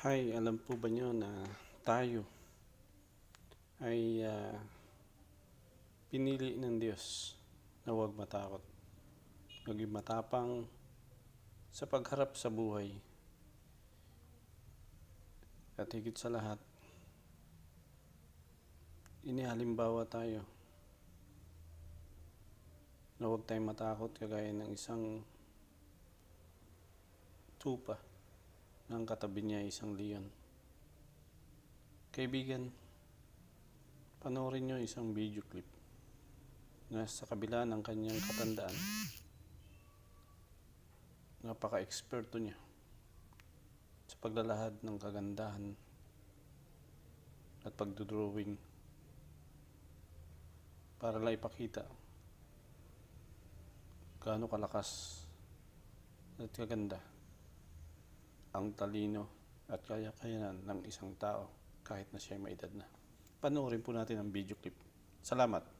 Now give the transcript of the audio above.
Hi, alam po ba nyo na tayo ay pinili ng Diyos na huwag matakot, maging matapang sa pagharap sa buhay, at higit sa lahat, inihalimbawa tayo na huwag tayong matakot kagaya ng isang tupa ng katabi niya isang leon. Kaibigan, panoorin nyo isang video clip na sa kabila ng kanyang katandaan, napaka-eksperto niya sa paglalahad ng kagandahan at pagdodrawing para lang ipakita gaano kalakas at kaganda ang talino at kaya-kayanan ng isang tao kahit na siya ay may edad na. Panoorin po natin ang video clip. Salamat!